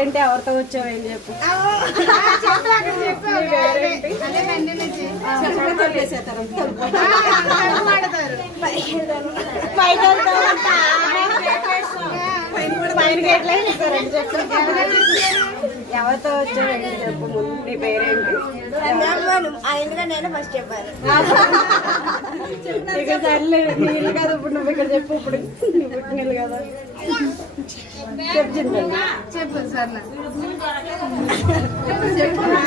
ఏంటి ఎవరితో వచ్చావు ఏం చెప్పు. ఎవరితో వచ్చావు ఏంటి చెప్పు. ముందు నీ పేరేంటి? ఆయనగా నేను ఫస్ట్ చెప్పాను. ఇక సర్లే నీళ్ళు కదా ఇప్పుడు నువ్వు ఇక్కడ చెప్పు. ఇప్పుడు నువ్వు పుట్టినీళ్ళు కదా చెప్పు చింతల్లి. చెప్పు సార్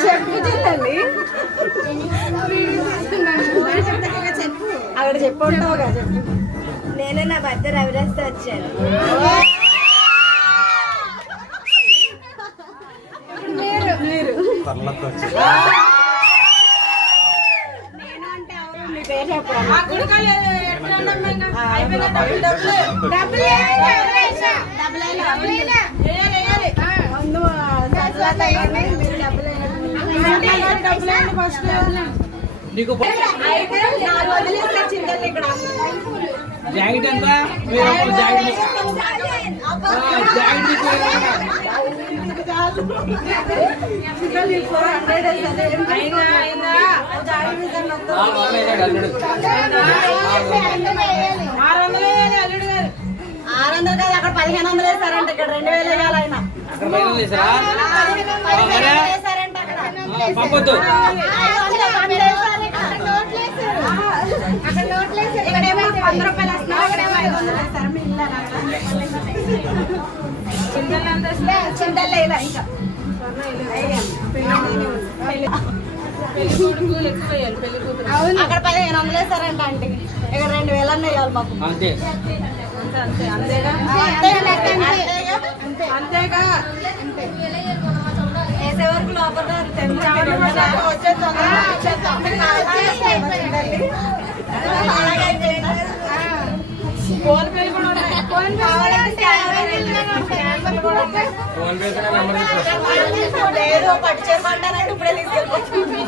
చెప్పు చింతల్లి. అక్కడ చెప్పుంటావుగా చెప్పు. నేను నా భర్త రవిరాజ్తో వచ్చాను. నేను అంటే ఎవరు మీ పేరు చెప్పరా? జాకెట్ ఎంత? జాకెట్ అక్కడ 1500 వేసారంట. ఇక్కడ 2000 వేయాలి ఆయన. పంపొద్దు. ఇక్కడేమో 100 రూపాయలు వస్తున్నారు. అక్కడేమో 500 వేస్తారు. మీ ఇల్లు చింతల్లో ఇలా ఇంకా అక్కడ 1500 వేస్తారంట ఆంటీ. ఇక్కడ 2000 అన్న వేయాలి మాకు. అంతే అంతేగా వేసే వరకు లోపల ఫోన్ పేలు కూడా ఉన్నాయి. లేదు పట్టు చేయమంటారంటే ఇప్పుడే తీసుకెళ్ళిపోతుంది.